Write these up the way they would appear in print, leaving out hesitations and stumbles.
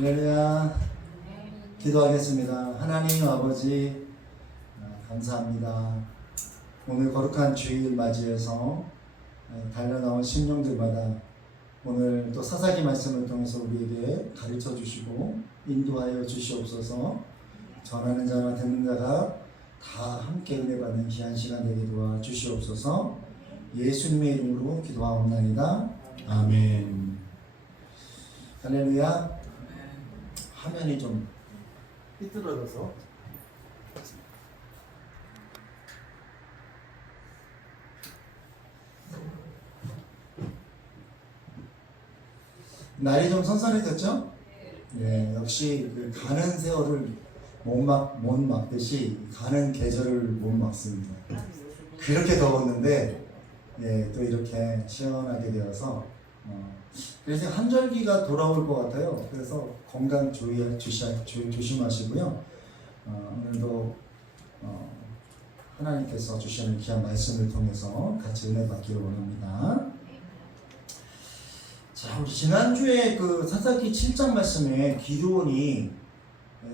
할렐루야. 기도하겠습니다. 하나님 아버지, 감사합니다. 오늘 거룩한 주일 맞이해서 달려나온 심령들마다 오늘 또 사사기 말씀을 통해서 우리에게 가르쳐 주시고 인도하여 주시옵소서. 전하는 자와 듣는 자가 다 함께 은혜 받는 귀한 시간 되게 도와 주시옵소서. 예수님의 이름으로 기도하옵나이다. 아멘. 할렐루야. 화면이 좀 삐뚤어져서 날이 좀 선선해졌죠? 네, 역시 그 가는 세월을 못 막듯이 가는 계절을 못 막습니다. 그렇게 더웠는데 또 이렇게 시원하게 되어서 그래서 한절기가 돌아올 것 같아요. 그래서 건강 조심하시고요. 오늘도 하나님께서 주시는 귀한 말씀을 통해서 같이 은혜 받기를 원합니다. 자, 우리 지난주에 그 사사기 7장 말씀에 기드온이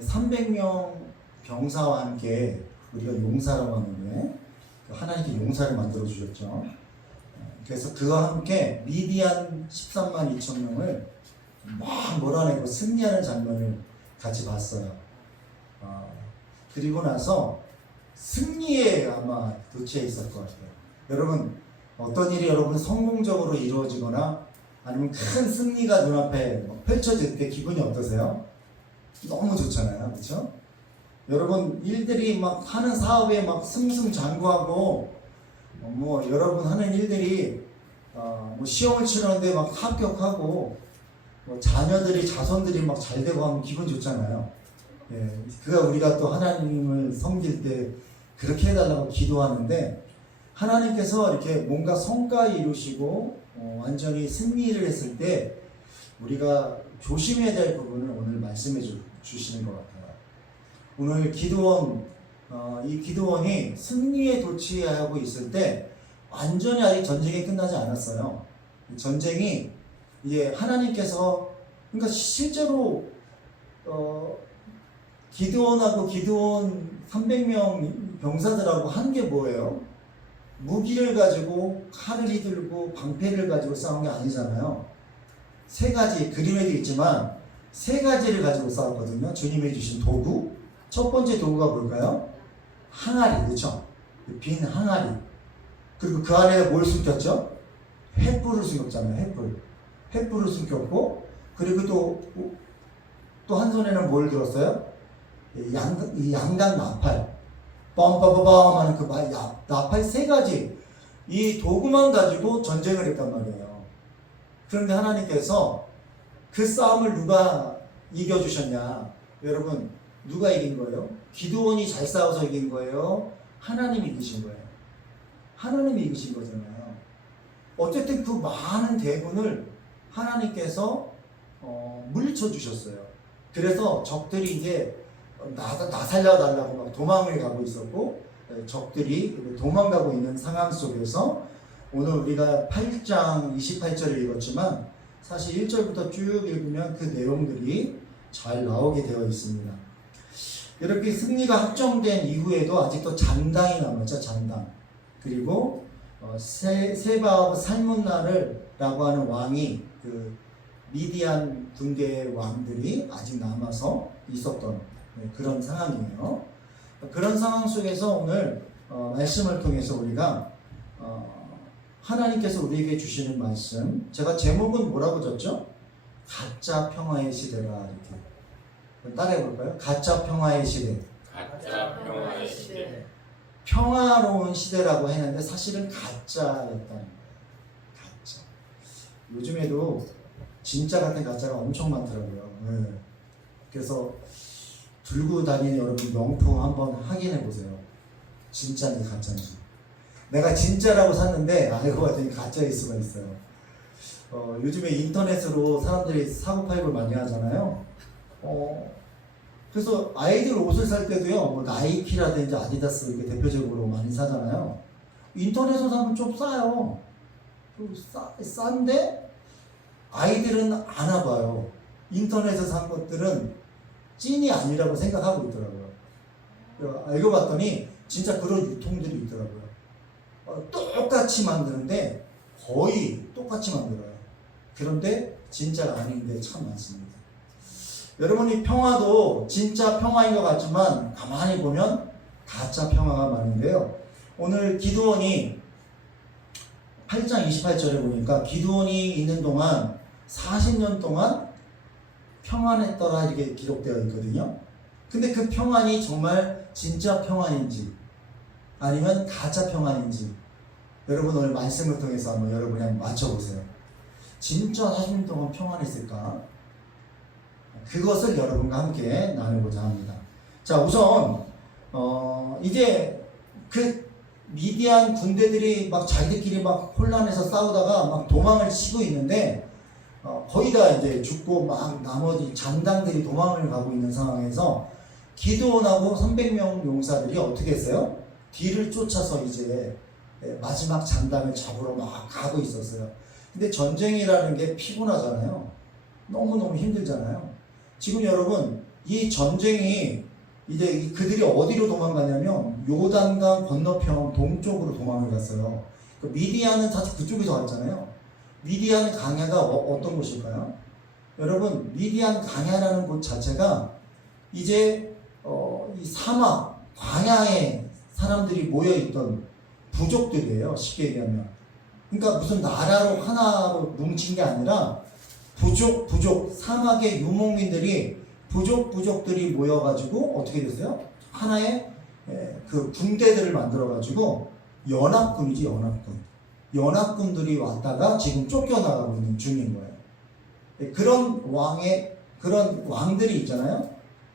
300명 병사와 함께 우리가 용사라고 하는데 하나님께 용사를 만들어 주셨죠. 그래서 그와 함께 미디안 13만 2천 명을 막 몰아내고 승리하는 장면을 같이 봤어요. 그리고 나서 승리에 아마 도취해 있을 것 같아요. 여러분, 어떤 일이 여러분 성공적으로 이루어지거나 아니면 큰 승리가 눈앞에 펼쳐질 때 기분이 어떠세요? 너무 좋잖아요. 그렇죠? 여러분, 일들이 막 하는 사업에 막 승승장구하고 여러분 하는 일들이 시험을 치르는데 막 합격하고 자손들이 막 잘 되고 하면 기분 좋잖아요. 그가 우리가 또 하나님을 섬길 때 그렇게 해달라고 기도하는데 하나님께서 이렇게 뭔가 성과 이루시고 완전히 승리를 했을 때 우리가 조심해야 될 부분을 오늘 말씀해 주시는 것 같아요. 오늘 이 기드온이 승리에 도취하고 있을 때 완전히 아직 전쟁이 끝나지 않았어요. 전쟁이 이제 하나님께서 그러니까 실제로 기드온 300명 병사들하고 한 게 뭐예요? 무기를 가지고 칼을 휘둘고 방패를 가지고 싸운 게 아니잖아요. 세 가지 그림에도 있지만 세 가지를 가지고 싸웠거든요. 주님이 주신 도구. 첫 번째 도구가 뭘까요? 항아리, 그렇죠? 빈 항아리. 그리고 그 안에 뭘 숨겼죠? 횃불을 숨겼잖아요. 횃불을 숨겼고, 그리고 또 한 손에는 뭘 들었어요? 양각 나팔. 빰빰빰빰 하는 그 나팔 세 가지. 이 도구만 가지고 전쟁을 했단 말이에요. 그런데 하나님께서 그 싸움을 누가 이겨주셨냐? 여러분, 누가 이긴 거예요? 기드온이 잘 싸워서 이긴 거예요? 하나님이 이기신 거예요? 하나님이 이기신 거잖아요. 어쨌든 그 많은 대군을 하나님께서 물리쳐 주셨어요. 그래서 적들이 이제 나 살려달라고 막 도망을 가고 있었고 적들이 도망가고 있는 상황 속에서 오늘 우리가 8장 28절을 읽었지만 사실 1절부터 쭉 읽으면 그 내용들이 잘 나오게 되어 있습니다. 이렇게 승리가 확정된 이후에도 아직도 잔당이 남았죠. 잔당. 그리고 세바하고 살문나라고 하는 왕이 그 미디안 군대의 왕들이 아직 남아서 있었던 그런 상황이에요. 그런 상황 속에서 오늘 말씀을 통해서 우리가 하나님께서 우리에게 주시는 말씀, 제가 제목은 뭐라고 줬죠? 가짜 평화의 시대라. 이렇게 따라해 볼까요? 가짜 평화의 시대. 가짜 평화의 시대. 평화로운 시대라고 했는데 사실은 가짜였다는 거예요. 가짜. 요즘에도 진짜 같은 가짜가 엄청 많더라고요. 그래서 들고 다니는 여러분 명품 한번 확인해 보세요. 진짜인지 가짜인지. 내가 진짜라고 샀는데 알고 봤더니 가짜일 수가 있어요. 요즘에 인터넷으로 사람들이 사고팔이를 많이 하잖아요. 그래서 아이들 옷을 살 때도요, 나이키라든지 아디다스 이렇게 대표적으로 많이 사잖아요. 인터넷에서 사면 좀 싸요. 싼데 아이들은 안 와봐요. 인터넷에서 산 것들은 찐이 아니라고 생각하고 있더라고요. 알고 봤더니 진짜 그런 유통들이 있더라고요. 똑같이 만드는데 거의 똑같이 만들어요. 그런데 진짜가 아닌데 참 많습니다. 여러분이 평화도 진짜 평화인 것 같지만 가만히 보면 가짜 평화가 많은데요. 오늘 기드온이 8장 28절에 보니까 기드온이 있는 동안 40년 동안 평안했더라 이렇게 기록되어 있거든요. 근데 그 평안이 정말 진짜 평안인지 아니면 가짜 평안인지 여러분 오늘 말씀을 통해서 한번 여러분이 한번 맞춰보세요. 진짜 40년 동안 평안했을까? 그것을 여러분과 함께 나누고자 합니다. 자, 우선 이제 그 미디안 군대들이 막 자기들끼리 막 혼란해서 싸우다가 막 도망을 치고 있는데 거의 다 이제 죽고 막 나머지 장당들이 도망을 가고 있는 상황에서 기드온하고 300명 용사들이 어떻게 했어요? 뒤를 쫓아서 이제 마지막 장당을 잡으러 막 가고 있었어요. 근데 전쟁이라는 게 피곤하잖아요. 너무너무 힘들잖아요. 지금 여러분 이 전쟁이 이제 그들이 어디로 도망가냐면 요단강 건너편 동쪽으로 도망을 갔어요. 미디안은 사실 그쪽에서 왔잖아요. 미디안 강야가 어떤 곳일까요? 여러분 미디안 강야라는 곳 자체가 이제 이 사막 광야에 사람들이 모여있던 부족들이에요. 쉽게 얘기하면. 그러니까 무슨 나라로 하나로 뭉친 게 아니라 부족 사막의 유목민들이 부족들이 모여가지고 어떻게 됐어요? 하나의 그 군대들을 만들어가지고 연합군이지 연합군들이 왔다가 지금 쫓겨나가고 있는 중인 거예요. 그런 왕들이 있잖아요.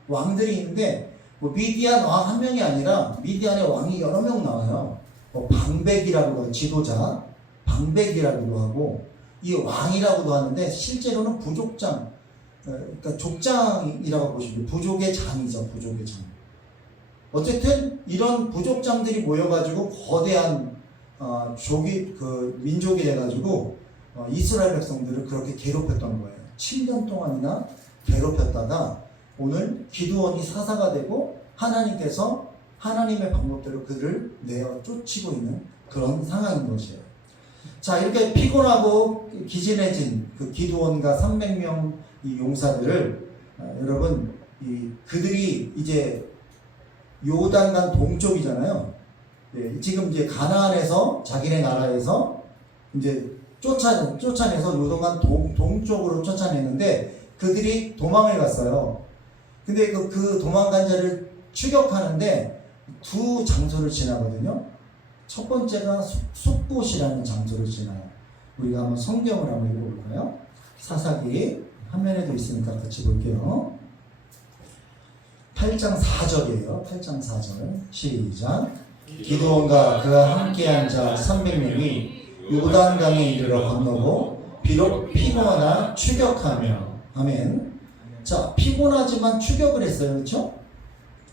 왕들이 있는데 뭐 미디안 왕 한 명이 아니라 미디안의 왕이 여러 명 나와요. 뭐 방백이라고 해요. 지도자 방백이라고도 하고 이 왕이라고도 하는데 실제로는 부족장, 그러니까 족장이라고 보시면 부족의 장이죠. 부족의 장. 어쨌든 이런 부족장들이 모여가지고 거대한 민족이 돼가지고 이스라엘 백성들을 그렇게 괴롭혔던 거예요. 7년 동안이나 괴롭혔다가 오늘 기드온이 사사가 되고 하나님께서 하나님의 방법대로 그를 내어 쫓치고 있는 그런 상황인 것이에요. 자, 이렇게 피곤하고 기진해진 그 기드온과 300명 이 용사들을 여러분 그들이 이제 요단강 동쪽이잖아요. 지금 이제 가나안에서 자기네 나라에서 이제 쫓아내서 요단강 동쪽으로 쫓아내는데 그들이 도망을 갔어요. 근데 그 도망간 자를 추격하는데 두 장소를 지나거든요. 첫 번째가 숫봇이라는 장소를 지나요. 우리가 한번 성경을 한번 읽어볼까요? 사사기 화면에도 있으니까 같이 볼게요. 8장 4절이에요. 8장 4절 시작. 기드온과 그와 함께한 자 300명이 요단강에 이르러 건너고 비록 피곤하나 추격하며 아멘. 자, 피곤하지만 추격을 했어요. 그렇죠?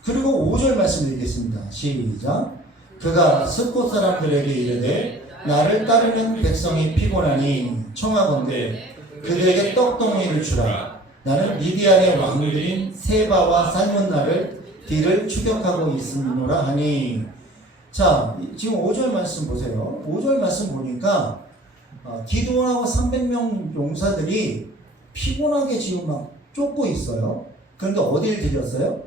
그리고 5절 말씀 드리겠습니다. 시작. 그가 숫곳 사람들에게 이르되 나를 따르는 백성이 피곤하니 청하건대 그들에게 떡덩이를 주라. 나는 미디안의 왕들인 세바와 살문나를 뒤를 추격하고 있음이노라 하니. 자, 지금 5절 말씀 보세요. 5절 말씀 보니까 기드온하고 300명 용사들이 피곤하게 지금 막 쫓고 있어요. 그런데 어디를 들렸어요?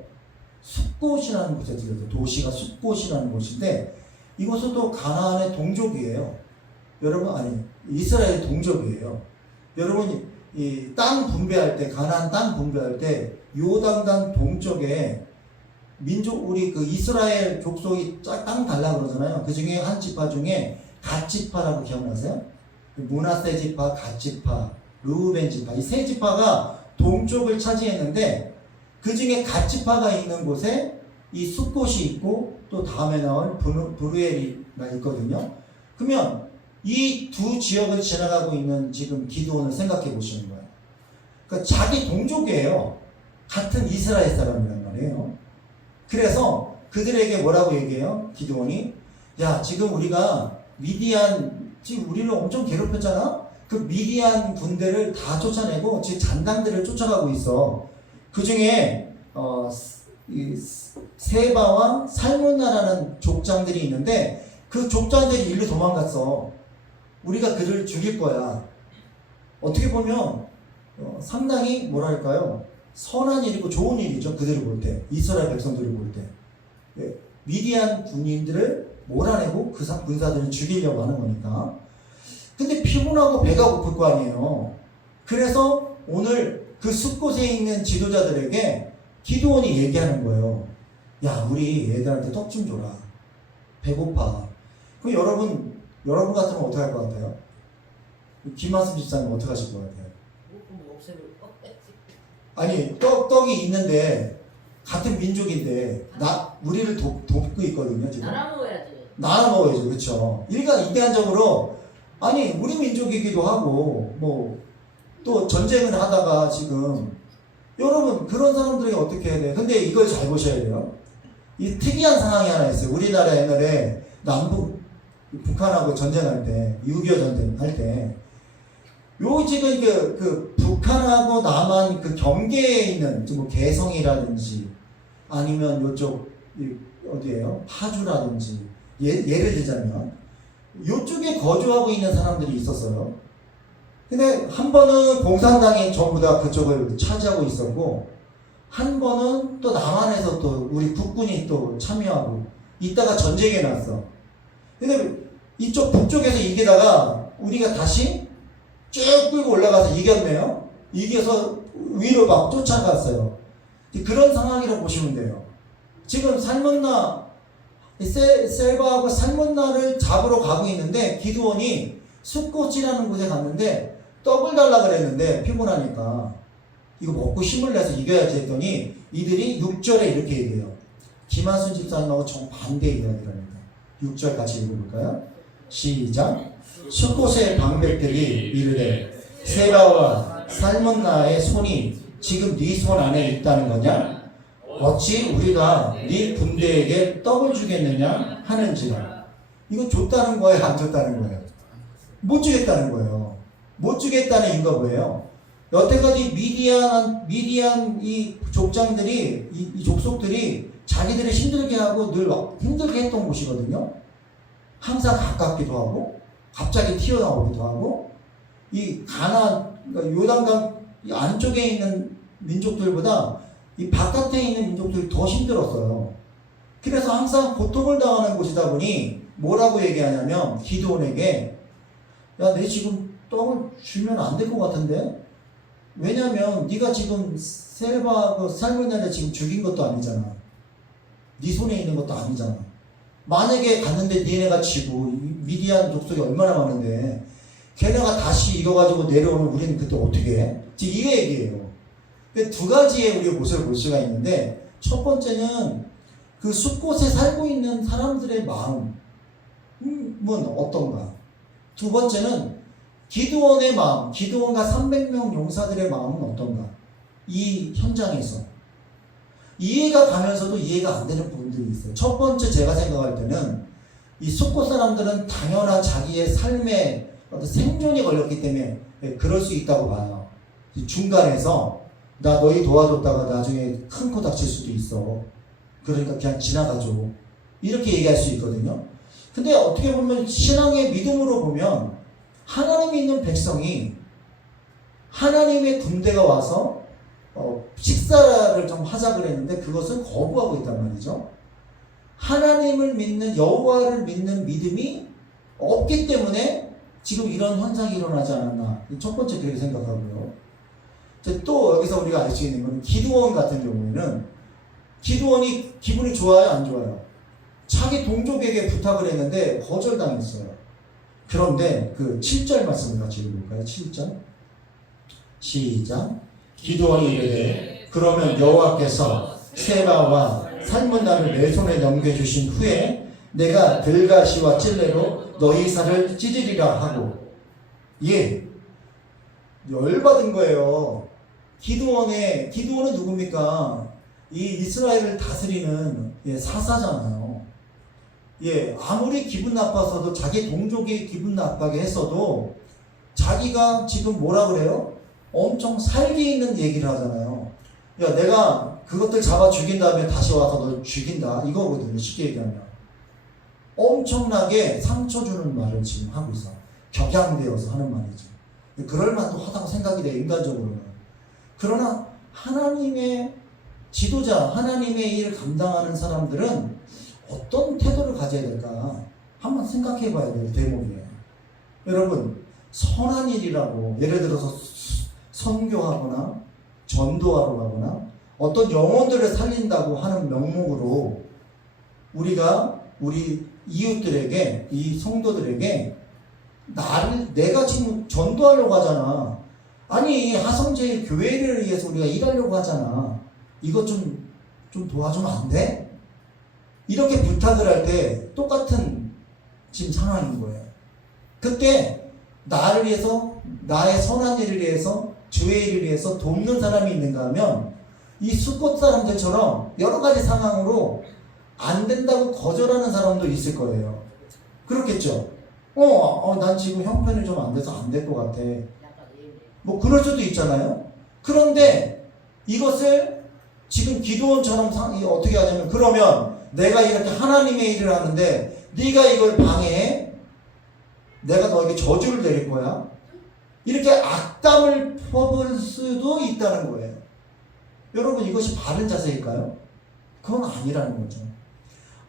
숫곳이라는 곳에 들렸어요. 도시가 숫곳이라는 곳인데 이곳은 또 가나안의 동족이에요. 여러분, 아니 이스라엘 동족이에요. 여러분 이 땅 분배할 때 가나안 땅 분배할 때 요단강 동쪽에 민족 우리 그 이스라엘 족속이 땅 달라 그러잖아요. 그 중에 한 지파 중에 갓지파라고 기억나세요? 므낫세 지파, 갓지파, 르우벤 지파 이 세 지파가 동쪽을 차지했는데 그 중에 갓지파가 있는 곳에 이 숫곳이 있고 또 다음에 나올 브루엘이가 있거든요. 그러면 이 두 지역을 지나가고 있는 지금 기드온을 생각해 보시는 거예요. 그러니까 자기 동족이에요. 같은 이스라엘 사람이란 말이에요. 그래서 그들에게 뭐라고 얘기해요? 기드온이 야, 지금 우리가 미디안 지금 우리를 엄청 괴롭혔잖아. 그 미디안 군대를 다 쫓아내고 지금 잔당들을 쫓아가고 있어. 그 중에 이 세바와 살문나라는 족장들이 있는데 그 족장들이 일로 도망갔어. 우리가 그를 죽일 거야. 어떻게 보면 상당히 뭐랄까요? 선한 일이고 좋은 일이죠. 그들을 볼 때. 이스라엘 백성들을 볼 때. 예, 미디안 군인들을 몰아내고 그 군사들을 죽이려고 하는 거니까. 근데 피곤하고 배가 고플 거 아니에요. 그래서 오늘 그 숲곳에 있는 지도자들에게 기드온이 얘기하는 거예요. 야, 우리 애들한테 떡 좀 줘라. 배고파. 그럼 여러분 같으면 어떻게 할 것 같아요? 김하수 집사님 어떻게 하실 것 같아요? 뭐 없애면 아니, 떡이 있는데 같은 민족인데 우리를 돕고 있거든요, 지금. 나눠 먹어야지. 나눠 먹어야죠, 그렇죠. 이데안적으로 아니 우리 민족이기도 하고 뭐 또 전쟁을 하다가 지금 여러분 그런 사람들에게 어떻게 해야 돼요? 근데 이걸 잘 보셔야 돼요. 이 특이한 상황이 하나 있어요. 우리나라 옛날에 북한하고 전쟁할 때 6.25 전쟁할 때 요 지금 그 북한하고 남한 그 경계에 있는 뭐 개성이라든지 아니면 요쪽 어디예요? 파주라든지 예를 들자면 요쪽에 거주하고 있는 사람들이 있었어요. 근데 한 번은 공산당이 전부 다 그쪽을 차지하고 있었고 한 번은 또 남한에서 또 우리 국군이 또 참여하고 이따가 전쟁이 났어. 근데 이쪽 북쪽에서 이기다가 우리가 다시 쭉 끌고 올라가서 이겼네요. 이겨서 위로 막 쫓아갔어요. 그런 상황이라고 보시면 돼요. 지금 셀바하고 살문나를 잡으러 가고 있는데 기드온이 숲꽃이라는 곳에 갔는데 떡을 달라 그랬는데 피곤하니까 이거 먹고 힘을 내서 이겨야지 했더니 이들이 6절에 이렇게 얘기해요. 김한순 집사님하고 정반대 이야기랍니다. 6절 같이 읽어볼까요? 시작. 숲꽃의 방백들이 이르되 세바와 살문나의 손이 지금 네 손 안에 있다는 거냐? 어찌 우리가 네 군대에게 떡을 주겠느냐 하는지라. 이거 줬다는 거예요? 안 줬다는 거예요? 못 주겠다는 거예요. 못 주겠다는 이유가 뭐예요? 여태까지 미디안 이 족장들이 이 족속들이 자기들을 힘들게 하고 늘 힘들게 했던 곳이거든요. 항상 가깝기도 하고 갑자기 튀어나오기도 하고 이 그러니까 요단강 안쪽에 있는 민족들보다 이 바깥에 있는 민족들이 더 힘들었어요. 그래서 항상 고통을 당하는 곳이다 보니 뭐라고 얘기하냐면 기드온에게 야, 내 지금 떡을 주면 안 될 것 같은데? 왜냐면 네가 지금 셀바하고 살문나를 지금 죽인 것도 아니잖아. 네 손에 있는 것도 아니잖아. 만약에 갔는데 니네가 지고 미디안 족속이 얼마나 많은데 걔네가 다시 이거 가지고 내려오면 우리는 그때 어떻게 해? 지금 이 얘기예요. 두 가지의 우리가 모습을 볼 수가 있는데 첫 번째는 그 숲곳에 살고 있는 사람들의 마음은 어떤가? 두 번째는 기드온의 마음, 기드온과 300명 용사들의 마음은 어떤가? 이 현장에서 이해가 가면서도 이해가 안 되는 부분들이 있어요. 첫 번째 제가 생각할 때는 이 숲곳 사람들은 당연한 자기의 삶에 어떤 생존이 걸렸기 때문에 그럴 수 있다고 봐요. 중간에서 나 너희 도와줬다가 나중에 큰 코 다칠 수도 있어. 그러니까 그냥 지나가줘. 이렇게 얘기할 수 있거든요. 근데 어떻게 보면 신앙의 믿음으로 보면 하나님 있는 백성이 하나님의 군대가 와서 식사를 좀 하자 그랬는데 그것을 거부하고 있단 말이죠. 하나님을 믿는 여호와를 믿는 믿음이 없기 때문에 지금 이런 현상이 일어나지 않았나. 첫 번째 그렇게 생각하고요. 또 여기서 우리가 알 수 있는 건 기드온 같은 경우에는 기드온이 기분이 좋아요, 안 좋아요? 자기 동족에게 부탁을 했는데 거절당했어요. 그런데 그 7절 말씀을 같이 읽어볼까요? 7절 시작. 기드온이 이르되 그러면 여호와께서 세바와 살문나를 내 손에 넘겨주신 후에 내가 들가시와 찔레로 너희 살을 찢으리라 하고. 예, 열받은 거예요. 기드온은 누굽니까? 이 이스라엘을 다스리는 사사잖아요. 예, 아무리 기분 나빠서도 자기 동족이 기분 나빠게 했어도 자기가 지금 뭐라 그래요? 엄청 살기 있는 얘기를 하잖아요. 야, 내가 그것들 잡아 죽인 다음에 다시 와서 널 죽인다. 이거거든요. 쉽게 얘기하면. 엄청나게 상처 주는 말을 지금 하고 있어. 격양되어서 하는 말이죠. 그럴 만도 하다고 생각이 돼, 인간적으로는. 그러나 하나님의 지도자, 하나님의 일을 감당하는 사람들은 어떤 태도를 가져야 될까? 한번 생각해 봐야 돼요, 대목이에요. 여러분, 선한 일이라고, 예를 들어서 선교하거나 전도하러 가거나 어떤 영혼들을 살린다고 하는 명목으로 우리가 우리 이웃들에게, 이 성도들에게 내가 지금 전도하려고 하잖아. 아니, 하성제일 교회를 위해서 우리가 일하려고 하잖아. 이것 좀 도와주면 안 돼? 이렇게 부탁을 할 때 똑같은 지금 상황인 거예요. 그때 나를 위해서, 나의 선한 일을 위해서, 주의 일을 위해서 돕는 사람이 있는가 하면 이 수꽃 사람들처럼 여러 가지 상황으로 안 된다고 거절하는 사람도 있을 거예요. 그렇겠죠? 난 지금 형편이 좀 안 돼서 안 될 것 같아. 뭐 그럴 수도 있잖아요. 그런데 이것을 지금 기도원처럼 어떻게 하냐면, 그러면 내가 이렇게 하나님의 일을 하는데 네가 이걸 방해해? 내가 너에게 저주를 내릴 거야? 이렇게 악담을 퍼부을 수도 있다는 거예요. 여러분, 이것이 바른 자세일까요? 그건 아니라는 거죠.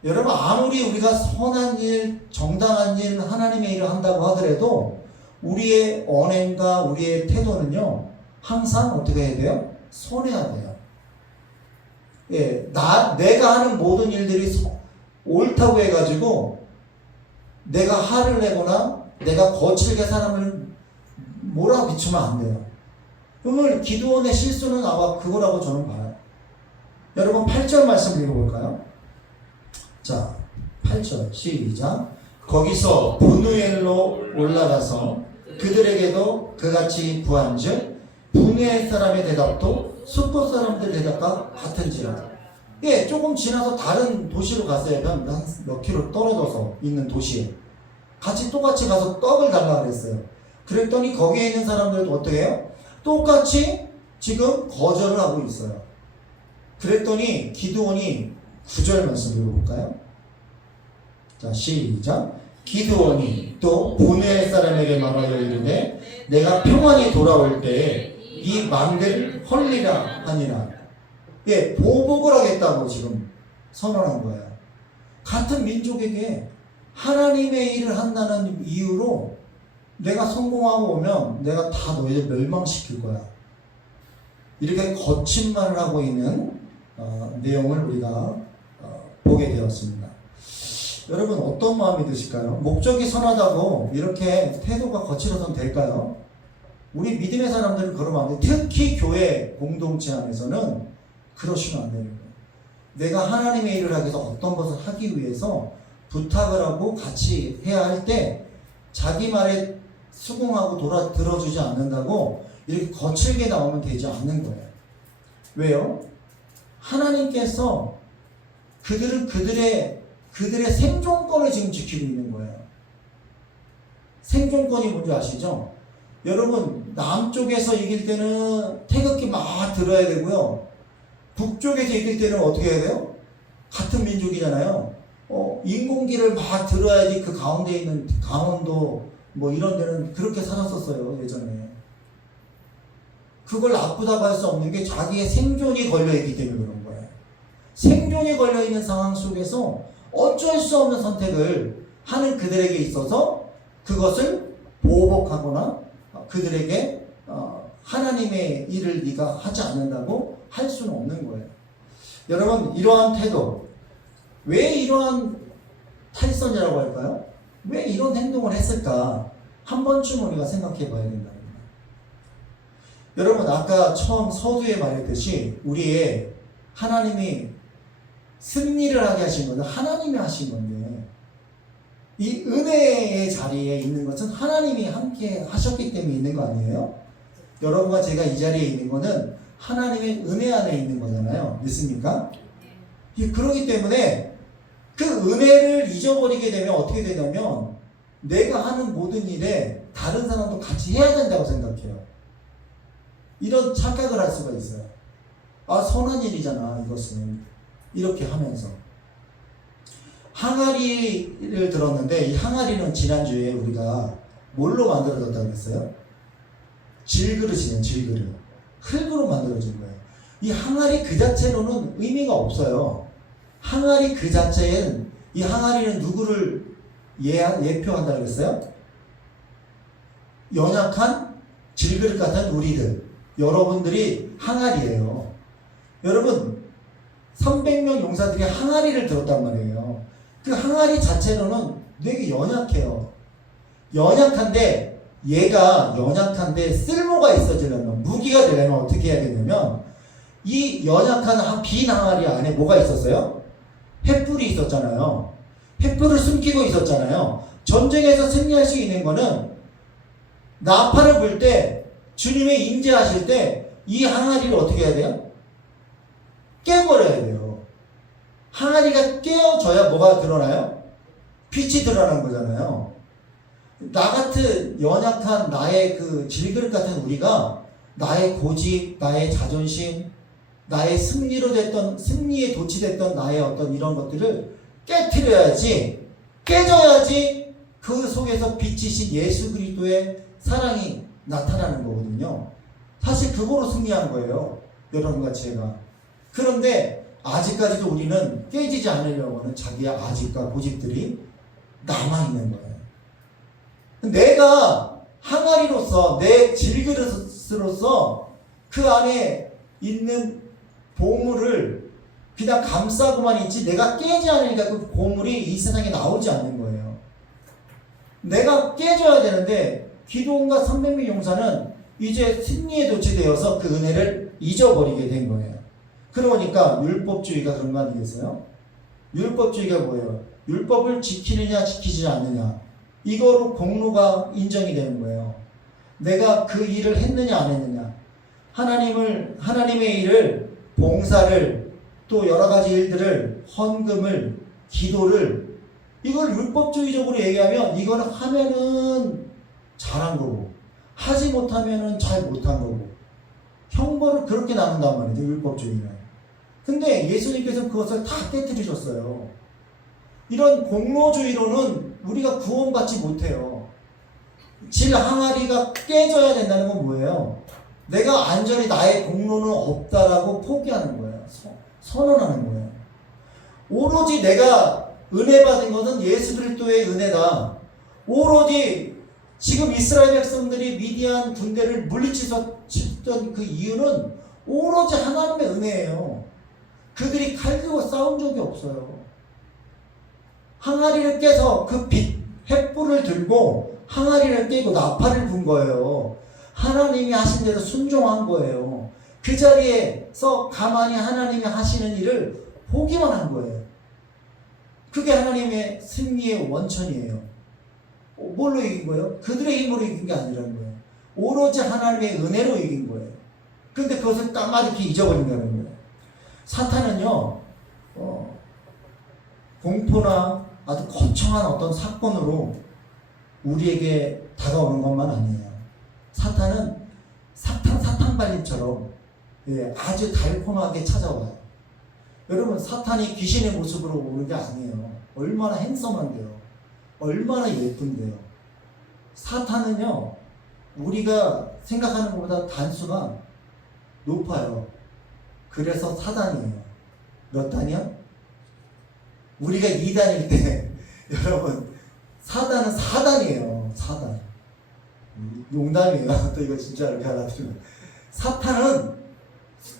여러분, 아무리 우리가 선한 일, 정당한 일, 하나님의 일을 한다고 하더라도 우리의 언행과 우리의 태도는요, 항상 어떻게 해야 돼요? 선해야 돼요. 예, 내가 하는 모든 일들이 옳다고 해가지고 내가 화를 내거나 내가 거칠게 사람을 몰아비추면 안 돼요. 오늘 기도원의 실수는 아마 그거라고 저는 봐요. 여러분, 8절 말씀 읽어볼까요? 자, 8절 시작. 거기서 분우엘로 올라가서 그들에게도 그같이 구한즉 분우엘 사람의 대답도 숫곳 사람들의 대답과 같은지라. 예, 조금 지나서 다른 도시로 갔어요. 한 몇 킬로 떨어져서 있는 도시에 똑같이 가서 떡을 달라 그랬어요. 그랬더니 거기에 있는 사람들도 어떻게 해요? 똑같이 지금 거절을 하고 있어요. 그랬더니 기드온이 9절 말씀 읽어볼까요? 자, 시작. 기드온이 또 분우엘 사람에게 말하여 이르되 내가 평안히 돌아올 때에 이 망대를 헐리라 하니라. 예, 보복을 하겠다고 지금 선언한 거예요. 같은 민족에게 하나님의 일을 한다는 이유로 내가 성공하고 오면 내가 다 너희들 멸망시킬 거야. 이렇게 거친 말을 하고 있는 내용을 우리가 보게 되었습니다. 여러분, 어떤 마음이 드실까요? 목적이 선하다고 이렇게 태도가 거칠어서는 될까요? 우리 믿음의 사람들은 그러면 안 돼. 특히 교회 공동체 안에서는 그러시면 안 되는 거예요. 내가 하나님의 일을 하기 위해서 어떤 것을 하기 위해서 부탁을 하고 같이 해야 할 때 자기 말에 수긍하고 들어주지 않는다고 이렇게 거칠게 나오면 되지 않는 거예요. 왜요? 하나님께서 그들은 그들의 생존권을 지금 지키고 있는 거예요. 생존권이 뭔지 아시죠? 여러분, 남쪽에서 이길 때는 태극기 막 들어야 되고요. 북쪽에서 이길 때는 어떻게 해야 돼요? 같은 민족이잖아요. 인공기를 막 들어야지 그 가운데 있는 강원도 뭐 이런 데는 그렇게 살았었어요, 예전에. 그걸 나쁘다고 할 수 없는 게 자기의 생존이 걸려있기 때문에 그런 거예요. 생존이 걸려있는 상황 속에서 어쩔 수 없는 선택을 하는 그들에게 있어서 그것을 보복하거나 그들에게 하나님의 일을 네가 하지 않는다고 할 수는 없는 거예요. 여러분, 이러한 태도, 왜 이러한 탈선이라고 할까요? 왜 이런 행동을 했을까? 한 번쯤 우리가 생각해 봐야 된답니다. 여러분, 아까 처음 서두에 말했듯이 우리의 하나님이 승리를 하게 하신 것은 하나님이 하신 건데, 이 은혜의 자리에 있는 것은 하나님이 함께 하셨기 때문에 있는 거 아니에요? 여러분과 제가 이 자리에 있는 것은 하나님의 은혜 안에 있는 거잖아요. 믿습니까? 그렇기 때문에 그 은혜를 잊어버리게 되면 어떻게 되냐면 내가 하는 모든 일에 다른 사람도 같이 해야 된다고 생각해요. 이런 착각을 할 수가 있어요. 아, 선한 일이잖아, 이것은. 이렇게 하면서. 항아리를 들었는데, 이 항아리는 지난주에 우리가 뭘로 만들어졌다고 했어요? 질그릇이에요, 질그릇. 흙으로 만들어진 거예요. 이 항아리 그 자체로는 의미가 없어요. 항아리 그 자체엔, 이 항아리는 누구를 예표한다고 그랬어요? 연약한 질그릇 같은 우리들. 여러분들이 항아리예요. 여러분, 300명 용사들이 항아리를 들었단 말이에요. 그 항아리 자체로는 되게 연약해요. 연약한데, 얘가 연약한데 쓸모가 있어지려면, 무기가 되려면 어떻게 해야 되냐면, 이 연약한 빈 항아리 안에 뭐가 있었어요? 횃불이 있었잖아요. 횃불을 숨기고 있었잖아요. 전쟁에서 승리할 수 있는 거는 나팔을 불 때, 주님의 임재하실 때 이 항아리를 어떻게 해야 돼요? 깨버려야 돼요. 항아리가 깨어져야 뭐가 드러나요? 빛이 드러나는 거잖아요. 나 같은 연약한 나의 그 질그릇 같은 우리가 나의 고집, 나의 자존심, 나의 승리에 도취됐던 나의 어떤 이런 것들을 깨트려야지, 깨져야지 그 속에서 빛이신 예수 그리스도의 사랑이 나타나는 거거든요. 사실 그거로 승리한 거예요. 여러분과 제가. 그런데 아직까지도 우리는 깨지지 않으려고 하는 자기의 아집과 고집들이 남아있는 거예요. 내가 항아리로서, 내 질그릇으로서 그 안에 있는 보물을 그냥 감싸고만 있지, 내가 깨지 않으니까 그 보물이 이 세상에 나오지 않는 거예요. 내가 깨져야 되는데, 기도원과 300명 용사는 이제 승리에 도취되어서 그 은혜를 잊어버리게 된 거예요. 그러니까 율법주의가 그런 거 아니겠어요? 율법주의가 뭐예요? 율법을 지키느냐 지키지 않느냐, 이거로 공로가 인정이 되는 거예요. 내가 그 일을 했느냐 안 했느냐, 하나님의 일을, 봉사를, 또 여러 가지 일들을, 헌금을, 기도를, 이걸 율법주의적으로 얘기하면 이거는 하면은 잘한 거고, 하지 못하면은 잘 못한 거고, 형벌을 그렇게 나눈단 말이죠, 율법주의는. 근데 예수님께서는 그것을 다 깨뜨리셨어요. 이런 공로주의로는 우리가 구원받지 못해요. 질 항아리가 깨져야 된다는 건 뭐예요? 내가 안전히 나의 공로는 없다라고 포기하는 거예요. 선언하는 거예요. 오로지 내가 은혜 받은 것은 예수 그리스도의 은혜다. 오로지 지금 이스라엘 백성들이 미디안 군대를 물리치던 그 이유는 오로지 하나님의 은혜예요. 그들이 칼 들고 싸운 적이 없어요. 항아리를 깨서 그 횃불을 들고 항아리를 깨고 나팔을 분 거예요. 하나님이 하신 대로 순종한 거예요. 그 자리에서 가만히 하나님이 하시는 일을 보기만 한 거예요. 그게 하나님의 승리의 원천이에요. 뭘로 이긴 거예요? 그들의 힘으로 이긴 게 아니라는 거예요. 오로지 하나님의 은혜로 이긴 거예요. 근데 그것을 까마득히 잊어버린다는 거예요. 사탄은요, 공포나 아주 거창한 어떤 사건으로 우리에게 다가오는 것만 아니에요. 사탄은 사탕발림처럼 아주 달콤하게 찾아와요. 여러분, 사탄이 귀신의 모습으로 오는 게 아니에요. 얼마나 행성한데요. 얼마나 예쁜데요. 사탄은요, 우리가 생각하는 것보다 단수가 높아요. 그래서 사단이에요. 몇 단이요? 우리가 2단일 때 여러분, 사단은 4단이에요. 4단. 농담이에요. 또 이거 진짜 이렇게 하나 들으면. 사탄은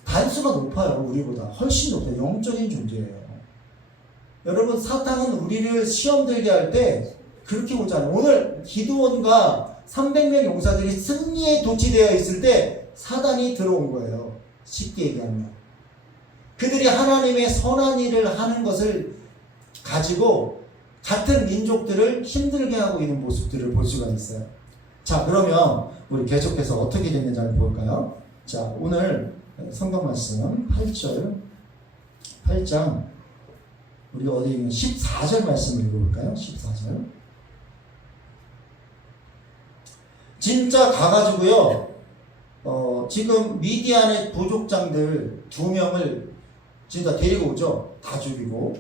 단수가 높아요. 우리보다 훨씬 높아요. 영적인 존재예요. 여러분, 사탄은 우리를 시험 들게 할 때 그렇게 보잖아요. 오늘 기드온과 300명 용사들이 승리에 도취되어 있을 때 사단이 들어온 거예요. 쉽게 얘기하면. 그들이 하나님의 선한 일을 하는 것을 가지고 같은 민족들을 힘들게 하고 있는 모습들을 볼 수가 있어요. 자, 그러면 우리 계속해서 어떻게 됐는지 한번 볼까요? 자, 오늘 성경 말씀 8장 우리 어디 있는 14절 말씀을 읽어볼까요? 14절. 진짜 가가지고요. 지금 미디안의 부족장들 2명을 진짜 데리고 오죠. 다 죽이고.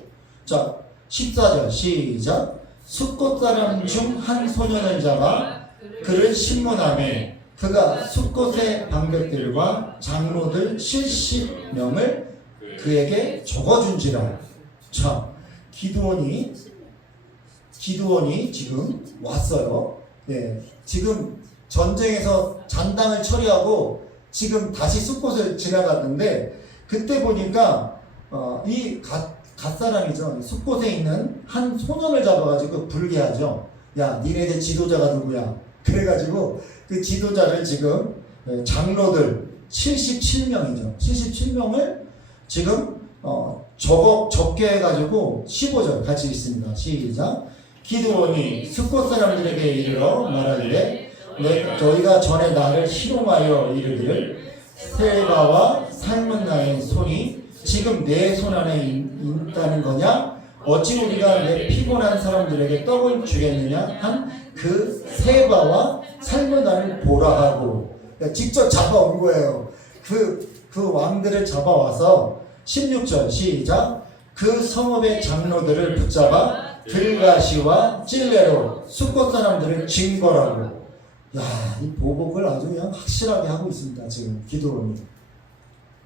자, 14절 시작. 숫곳 사람 중 한 소년을 잡아 그를 신문하매 그가 숫곳의 방백들과 장로들 70명을 그에게 적어준지라. 자, 기드온이 지금 왔어요. 네, 지금 전쟁에서 잔당을 처리하고 지금 다시 숫곳을 지나갔는데 그때 보니까 이 갓사람이죠. 숫곳에 있는 한 소년을 잡아가지고 불게하죠. 야, 니네들 지도자가 누구야? 그래가지고 그 지도자를 지금 장로들 77명이죠. 77명을 지금 적게 해가지고 15절 같이 읽습니다. 시작. 기드온이 숫곳 사람들에게 이르러 말하기를 너희가 전에 나를 희롱하여 이르기를 세바와 살문나의 손이 지금 내 손 안에 있다는 거냐? 어찌 우리가 내 피곤한 사람들에게 떡을 주겠느냐? 한 그 세바와 살문나를 보라 하고 직접 잡아온 거예요. 그 왕들을 잡아와서 16절 시작. 그 성읍의 장로들을 붙잡아 들가시와 찔레로 숫곳 사람들을 징벌하고. 야, 이 보복을 아주 그냥 확실하게 하고 있습니다. 지금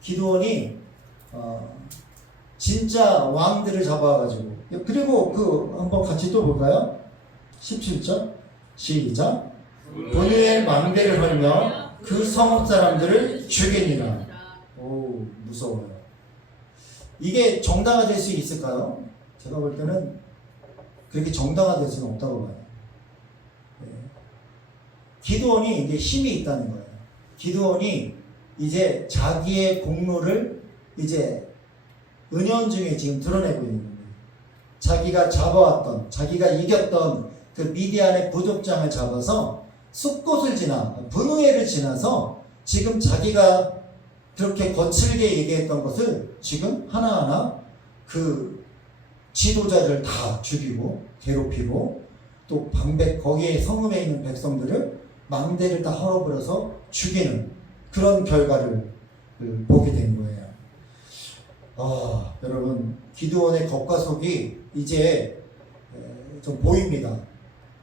기드온이 진짜 왕들을 잡아가지고. 그리고 한번 같이 또 볼까요? 17절 시작. 분유의 망대를 헐며 그 성읍 사람들을 죽이니라. 오, 무서워요. 이게 정당화될 수 있을까요? 제가 볼 때는 그렇게 정당화될 수는 없다고 봐요. 네. 기드온이 이제 힘이 있다는 거예요. 기드온이 이제 자기의 공로를 이제 은연중에 지금 드러내고 있는 거예요. 자기가 잡아왔던, 자기가 이겼던 그 미디안의 부족장을 잡아서 숫곳을 지나, 분우회를 지나서 지금 자기가 그렇게 거칠게 얘기했던 것을 지금 하나하나 그 지도자를 다 죽이고 괴롭히고 또 거기에 성읍에 있는 백성들을 망대를 다 헐어버려서 죽이는 그런 결과를 보게 된 거예요. 여러분, 기드온의 겉과 속이 이제 좀 보입니다.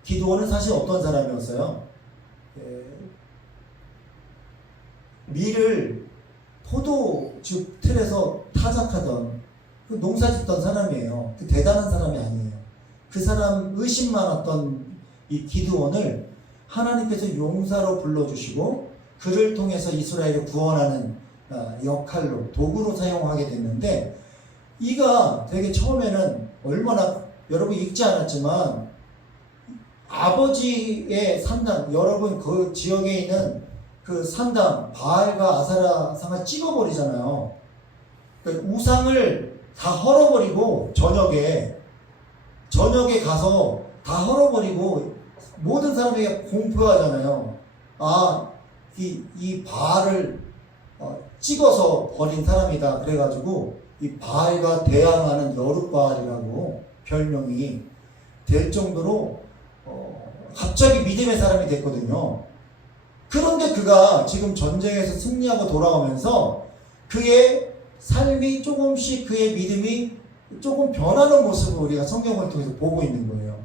기드온은 사실 어떤 사람이었어요? 밀을 포도즙 틀에서 타작하던 그 농사 짓던 사람이에요. 그 대단한 사람이 아니에요. 그 사람 의심 많았던 이 기드온을 하나님께서 용사로 불러주시고 그를 통해서 이스라엘을 구원하는 역할로 도구로 사용하게 됐는데 이가 되게 처음에는 얼마나 여러분 읽지 않았지만 아버지의 산당, 여러분 그 지역에 있는 그 산당 바알과 아사라 상을 찍어버리잖아요. 그러니까 우상을 다 헐어버리고 저녁에 가서 다 헐어버리고 모든 사람에게 공표하잖아요. 이 바알을 찍어서 버린 사람이다. 그래가지고 이 바알과 대항하는 여룻바알이라고 별명이 될 정도로 갑자기 믿음의 사람이 됐거든요. 그런데 그가 지금 전쟁에서 승리하고 돌아오면서 그의 삶이 조금씩 그의 믿음이 조금 변하는 모습을 우리가 성경을 통해서 보고 있는 거예요.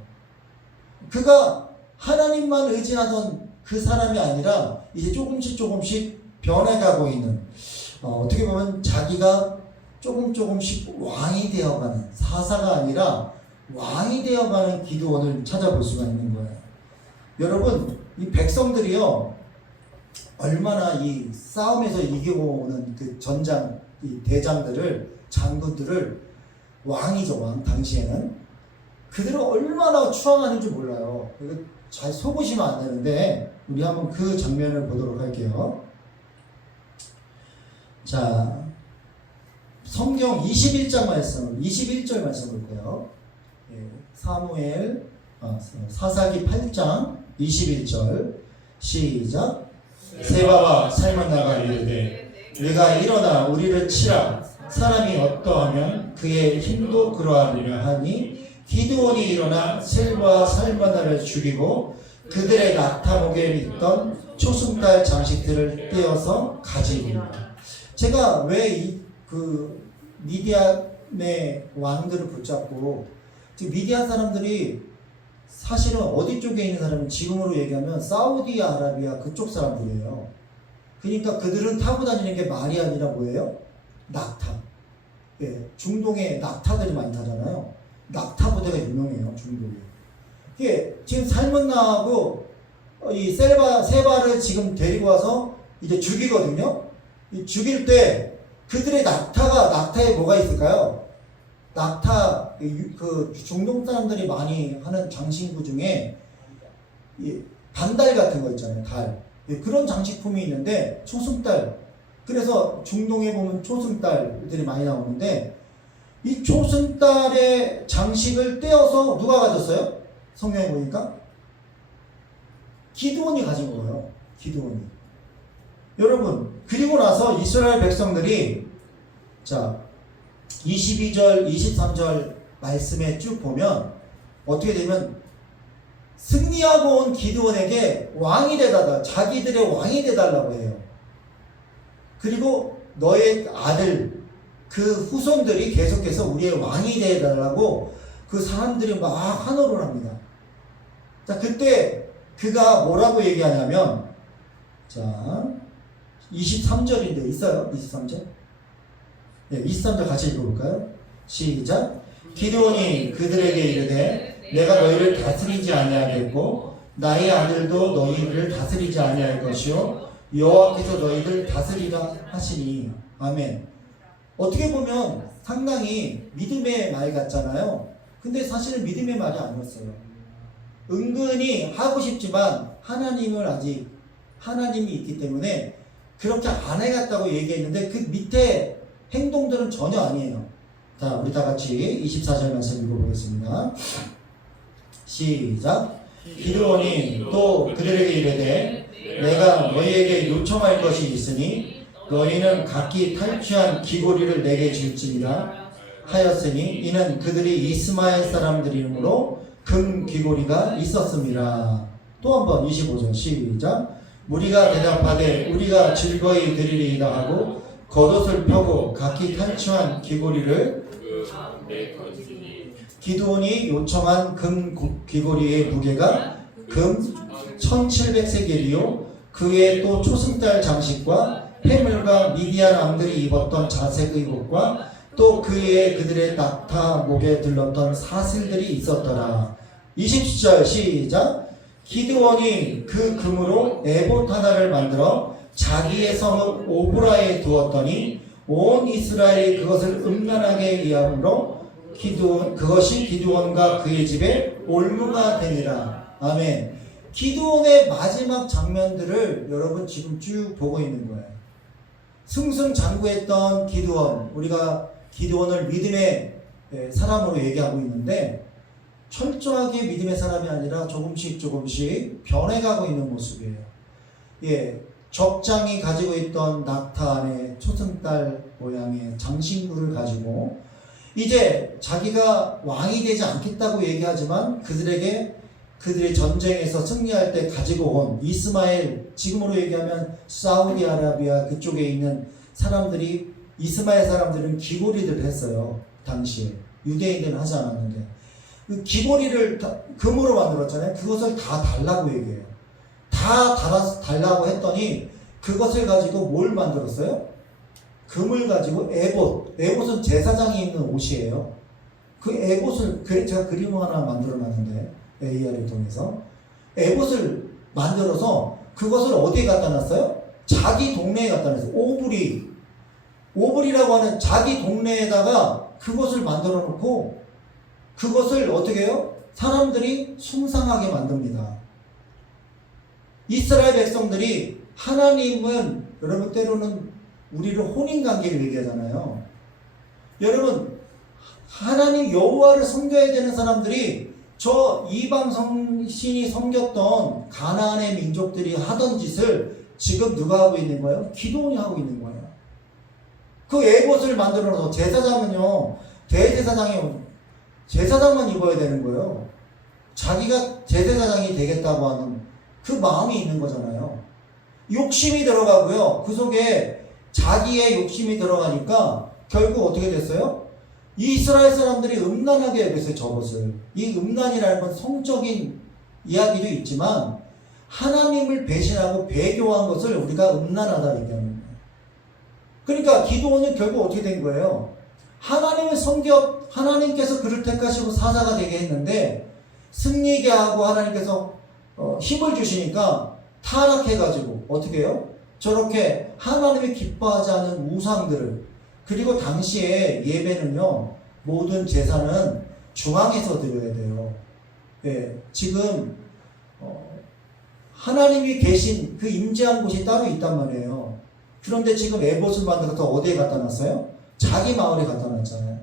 그가 하나님만 의지하던 그 사람이 아니라 이제 조금씩 변해가고 있는 어떻게 보면 자기가 조금씩 왕이 되어가는 사사가 아니라 왕이 되어가는 기드온을 찾아볼 수가 있는 거예요. 여러분, 이 백성들이요 얼마나 이 싸움에서 이기고 오는 그 전장 이 대장들을 장군들을 왕이죠. 왕 당시에는 그들을 얼마나 추앙하는지 몰라요. 이거 잘 속으시면 안 되는데 우리 한번 그 장면을 보도록 할게요. 자, 성경 21장 말씀, 21절 말씀 볼게요. 사무엘 사사기 8장 21절 시작. 세바와 살문나가 이르되 네가 일어나 우리를 치라. 사람이 어떠하면 그의 힘도 그러하리라 하니 기드온이 일어나 세바와 살문나를 죽이고 그들의 낙타목에 있던 초승달 장식들을 떼어서 가지리라. 제가 왜 그 미디안의 왕들을 붙잡고, 지금 미디안 사람들이 사실은 어디 쪽에 있는 사람은 지금으로 얘기하면 사우디아라비아 그쪽 사람들이에요. 그러니까 그들은 타고 다니는 게 말이 아니라 뭐예요? 낙타. 예, 중동에 낙타들이 많이 타잖아요. 낙타 부대가 유명해요, 중동에. 예, 지금 살문나하고 이 세바를 지금 데리고 와서 이제 죽이거든요. 이 죽일 때 그들의 낙타에 뭐가 있을까요? 낙타, 그 중동 사람들이 많이 하는 장신구 중에 이 반달 같은 거 있잖아요, 달. 예, 그런 장식품이 있는데 초승달. 그래서 중동에 보면 초승달들이 많이 나오는데 이 초승달의 장식을 떼어서 누가 가졌어요? 성경에 보니까 기드온이 가진 거예요. 기드온이. 여러분, 그리고 나서 이스라엘 백성들이 자 22절, 23절 말씀에 쭉 보면 어떻게 되면 승리하고 온 기드온에게 왕이 되달라, 자기들의 왕이 되달라고 해요. 그리고 너의 아들, 그 후손들이 계속해서 우리의 왕이 되달라고 그 사람들이 막 환호를 합니다. 자, 그때 그가 뭐라고 얘기하냐면, 자, 23절인데 있어요? 23절? 네, 23절 같이 읽어볼까요? 시작. 기드온이 그들에게 이르되 내가 너희를 다스리지 아니하겠고 나의 아들도 너희를 다스리지 아니할 것이요 여호와께서 너희를 다스리라 하시니. 아멘. 어떻게 보면 상당히 믿음의 말 같잖아요. 근데 사실은 믿음의 말이 아니었어요. 은근히 하고 싶지만 하나님이 있기 때문에 그렇게 안 해갔다고 얘기했는데 그 밑에 행동들은 전혀 아니에요. 자, 우리 다 같이 24절 말씀 읽어보겠습니다. 시작. 기드온이 또 그들에게 이르되 내가 너희에게 요청할 것이 있으니 너희는 각기 탈취한 귀고리를 내게 줄지니라 하였으니 이는 그들이 이스마엘 사람들이므로 금 귀고리가 있었습니다. 또 한번 25절 시작. 무리가 대답하되 우리가 즐거이 드리리이다 하고 겉옷을 펴고 각기 탈취한 귀고리를 기드온이 요청한 금 귀고리의 무게가 금 1700세겔이요 그 외에 또 초승달 장식과 폐물과 미디안 왕들이 입었던 자색의 옷과 또 그 외에 그들의 낙타 목에 들렀던 사슬들이 있었더라. 20절 시작. 기드온이 그 금으로 에봇 하나를 만들어 자기의 성읍 오브라에 두었더니 온 이스라엘이 그것을 음란하게 여김으로 그것이 기드온과 그의 집에 올무가 되니라. 아멘. 기드온의 마지막 장면들을 여러분 지금 쭉 보고 있는 거예요. 승승장구했던 기드온, 우리가 기드온을 믿음의 사람으로 얘기하고 있는데 철저하게 믿음의 사람이 아니라 조금씩 변해가고 있는 모습이에요. 예, 적장이 가지고 있던 낙타 안에 초승달 모양의 장신구를 가지고 이제 자기가 왕이 되지 않겠다고 얘기하지만 그들의 전쟁에서 승리할 때 가지고 온 이스마엘, 지금으로 얘기하면 사우디아라비아 그쪽에 있는 사람들이, 이스마엘 사람들은 귀고리들을 했어요. 당시에 유대인들은 하지 않았는데 그 귀고리를 금으로 만들었잖아요. 그것을 다 달라고 얘기해요. 다 달라고 했더니 그것을 가지고 뭘 만들었어요? 금을 가지고 에봇은 제사장이 입는 옷이에요. 그 에봇을 제가 그림 하나 만들어놨는데 AR을 통해서 에봇을 만들어서 그것을 어디에 갖다 놨어요? 자기 동네에 갖다 놨어요. 오브리라고 하는 자기 동네에다가 그것을 만들어 놓고 그것을 어떻게 해요? 사람들이 숭상하게 만듭니다. 이스라엘 백성들이, 하나님은 여러분 때로는 우리를 혼인관계를 얘기하잖아요. 여러분, 하나님 여호와를 섬겨야 되는 사람들이 저 이방 신이 섬겼던 가나안의 민족들이 하던 짓을 지금 누가 하고 있는 거예요? 기드온이 하고 있는 거예요. 그 에봇을 만들어서 제사장은요, 제사장만 입어야 되는 거예요. 자기가 제사장이 되겠다고 하는 그 마음이 있는 거잖아요. 욕심이 들어가고요. 그 속에 자기의 욕심이 들어가니까 결국 어떻게 됐어요? 이스라엘 사람들이 음란하게 여겼어요, 저것을. 이 음란이라는 건 성적인 이야기도 있지만 하나님을 배신하고 배교한 것을 우리가 음란하다 얘기하는 거예요. 그러니까 기도원은 결국 어떻게 된 거예요? 하나님의 성격, 하나님께서 그를 택하시고 사자가 되게 했는데 승리게 하고 하나님께서 힘을 주시니까 타락해가지고 어떻게 해요? 저렇게 하나님이 기뻐하지 않은 우상들을, 그리고 당시에 예배는요, 모든 제사는 중앙에서 드려야 돼요. 예, 지금 하나님이 계신 그 임재한 곳이 따로 있단 말이에요. 그런데 지금 에봇을 만들어서 어디에 갖다 놨어요? 자기 마을에 갖다 놨잖아요.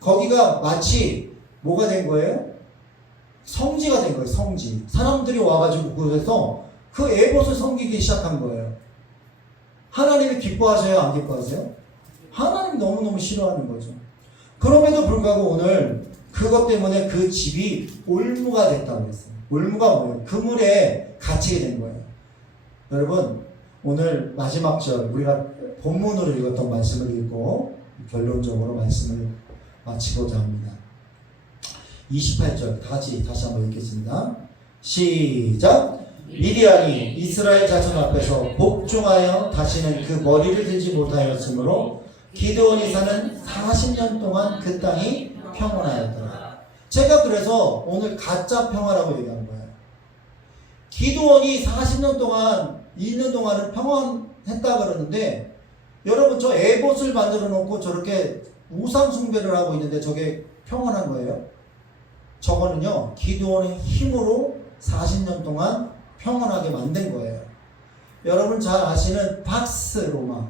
거기가 마치 뭐가 된 거예요? 성지가 된 거예요. 성지. 사람들이 와가지고 그곳에서 그 에봇을 섬기기 시작한 거예요. 하나님이 기뻐하셔요? 안 기뻐하세요? 하나님 너무너무 싫어하는 거죠. 그럼에도 불구하고 오늘 그것 때문에 그 집이 올무가 됐다고 했어요. 올무가 뭐예요? 그물에 갇히게 된 거예요. 여러분, 오늘 마지막 절 우리가 본문으로 읽었던 말씀을 읽고 결론적으로 말씀을 마치고자 합니다. 28절 다시 한번 읽겠습니다. 시작. 미디안이 이스라엘 자손 앞에서 복종하여 다시는 그 머리를 들지 못하였으므로 기드온이 사는 40년 동안 그 땅이 평온하였더라. 제가 그래서 오늘 가짜 평화라고 얘기한 거예요. 기드온이 40년 동안 있는 동안은 평온했다 그러는데, 여러분 저 에봇을 만들어 놓고 저렇게 우상 숭배를 하고 있는데 저게 평온한 거예요? 저거는요, 기드온의 힘으로 40년 동안 평온하게 만든 거예요. 여러분 잘 아시는 박스 로마,